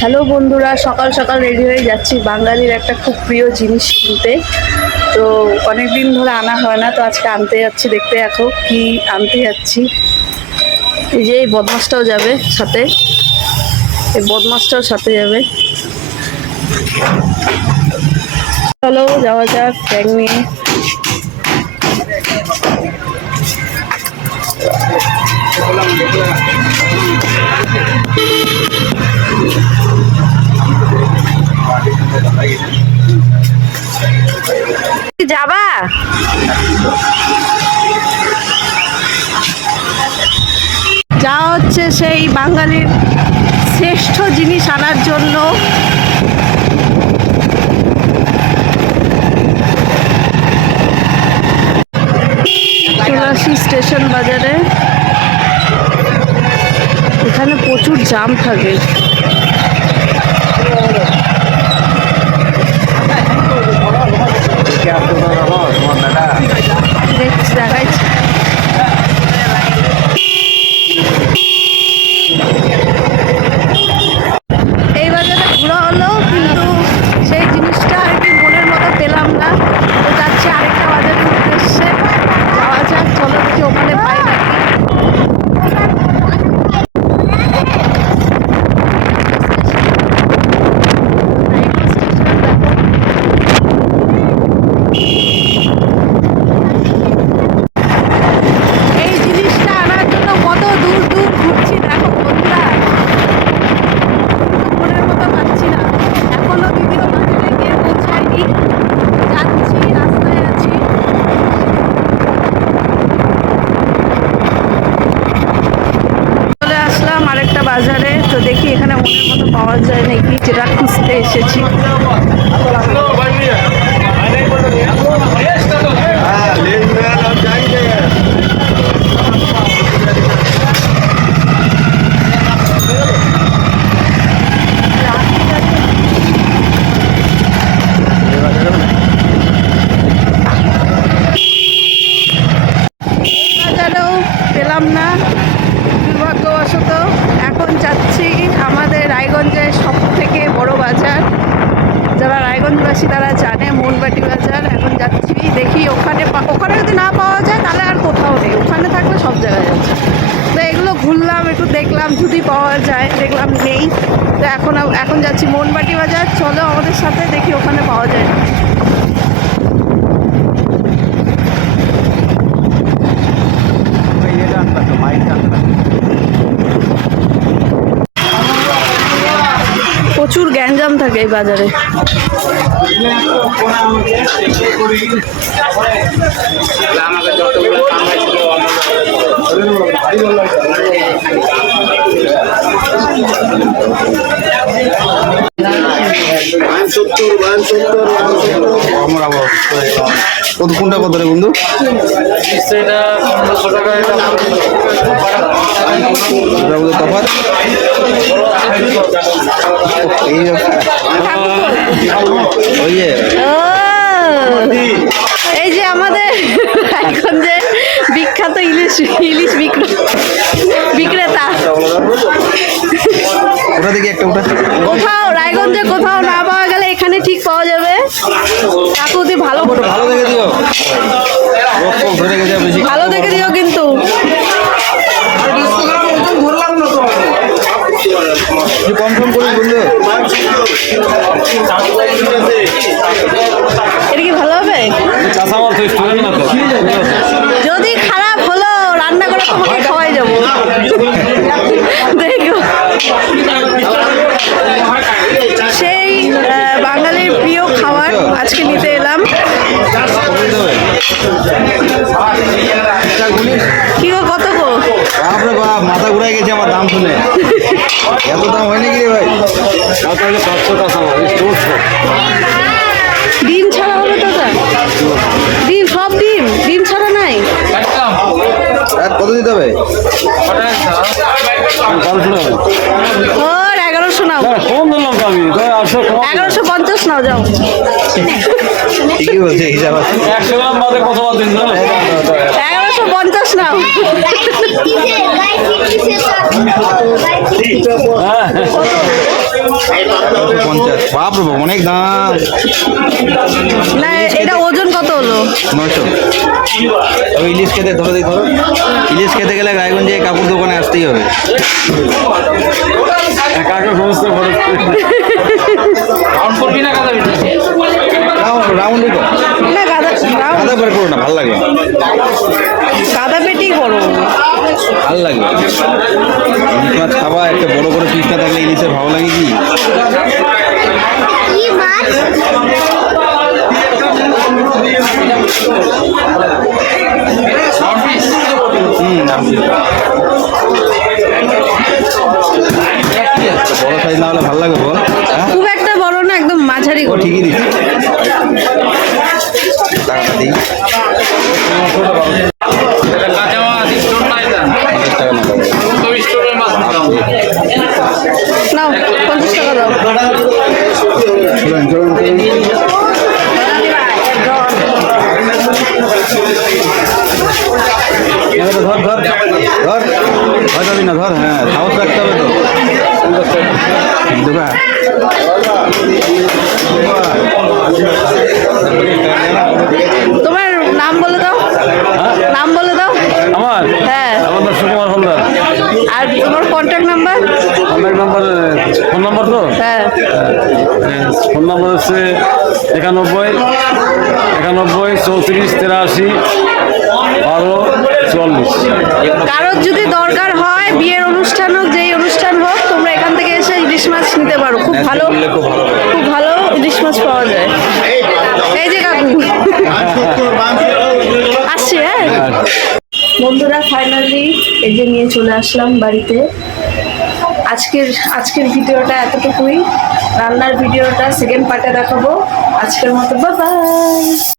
Hello বন্ধুরা, সকাল সকাল রেডি হয়ে যাচ্ছি বাঙালির একটা খুব প্রিয় জিনিস কিনতে। তো অনেক দিন ধরে আনা হয় না, তো আজকে আনতে যাচ্ছি। দেখতে দেখো কি আনতে যাচ্ছি। এই যে এই বদমাসটাও যাবে সাথে, এই বদমাসটাও সাথে যাবে। চলো যাওয়া যাক ব্যাগ নিয়ে। যাবা? যা হচ্ছে সেই বাঙালির শ্রেষ্ঠ জিনিস আনার জন্য। চুলাশি স্টেশন বাজারে, এখানে প্রচুর জাম থাকে। দেখাইছি এই বাজারে ঘোরা হলো, কিন্তু সেই জিনিসটা আর কি মনের মতো পেলাম না। তো যাচ্ছি আরেকটা বাজারের উদ্দেশ্যে। যাওয়া যাক, চলো দেখি ওখানে পাই নাকি। বাজারে তো দেখি এখানে মনের মতো পাওয়া যায় নাকি, যেটা খুঁজতে এসেছি। বাজারেও পেলাম না দুর্ভাগ্যবশত। এখন যাচ্ছি আমাদের রায়গঞ্জের সব থেকে বড় বাজার, যারা রায়গঞ্জবাসী তারা জানে, মনবাটি বাজার। এখন যাচ্ছি, দেখি ওখানে যদি না পাওয়া যায় তাহলে আর কোথাও নেই, ওখানে থাকলে সব জায়গায় যাচ্ছে। তো এগুলো ঘুরলাম, একটু দেখলাম, যদি পাওয়া যায়, দেখলাম নেই। তো এখন যাচ্ছি মনবাটি বাজার। চলো আমাদের সাথে, দেখি ওখানে পাওয়া যায় না। প্রচুর গ্যাঞ্জাম থাকে এই বাজারে। কোনটা কত রে বন্ধু? এই যে আমাদের এখন যে বিখ্যাত ইলিশ বিক্রেতা, ওটা দেখি একটা। কোথাও রায়গঞ্জে কোথাও না পাওয়া গেলে এখানে ঠিক পাওয়া যাবে। কাকু দি ভালো দেখে দিও, ভালো দেখে দিও কিন্তু। কনফার্ম করে বন্ধু, এটা কি ভালো হবে? যদি খারাপ হলো রান্না করে তোমাকে খাওয়াই যাবো। দেখো সেই বাঙালির প্রিয় খাবার আজকে নিতে এলাম। কি গো, কত গো? বাপরে বাপ, মাথা ঘুরাই গেছে আমার দাম শুনে। এত দাম হয় নাকি রে ভাই? ডিম ছাড়া হবে দাদা? ডিম ছাড়া নাই? কত দিতে হবে? ওর 1100 নাও। 1150 নাও, যাও। ঠিকই বলছে, হিসাব আছে। 1150 নাও। 50 বাপ রে বাপ, অনেক দাম। না এটা ওজন কত হলো? 900। তবে ইলিশ খেতে ধরো দেখো, ইলিশ খেতে গেলে রায়গঞ্জে এই কাপড় দোকানে আসতেই হবে। রাউন্ডই তো, না কাদা বের করো না, ভালো লাগে, কাদা পেটি করো। ভালো লাগে। ইলিশ মাছ খাবা, একটা বড় বড় পিস না থাকলে ইলিশের ভালো লাগে কি? বড় সাইজ না হলে ভালো লাগে বল? হ্যাঁ, খুব একটা বড় না, একদম মাঝারি ও করো। ঠিকই দিচ্ছি। টাকাটা দিই। 50 টাকা না দাও। নাও 50 টাকা দাও। চলুন চলুন চলুন। ধর ধর ধর, হয়তো না ধর, হ্যাঁ সাহস রাখতে হবে তো। দুবা তোমার নাম বলে দাও, নাম বলে দাও। আমার হ্যাঁ, আমার নাম সুকুমার হালদার। আর তোমার contact number? Contact number, phone number তো হ্যাঁ, ফোন নাম্বার হচ্ছে 91 91 34 83 12 44। কারোর যদি দরকার হয়, বিয়ের অনুষ্ঠান হোক, যেই অনুষ্ঠান হোক, তোমরা এখান থেকে এসে ইলিশ মাছ নিতে পারো। খুব ভালো, খুব ভালো। খুব ভালো ইলিশ মাছ পাওয়া যায়। এই যে কাকু আসছি। হ্যাঁ বন্ধুরা, ফাইনালি এই যে নিয়ে চলে আসলাম বাড়িতে। আজকের ভিডিওটা এতটুকুই। রান্নার ভিডিওটা সেকেন্ড পার্টে দেখাবো। আজকের মতো বাই বাই।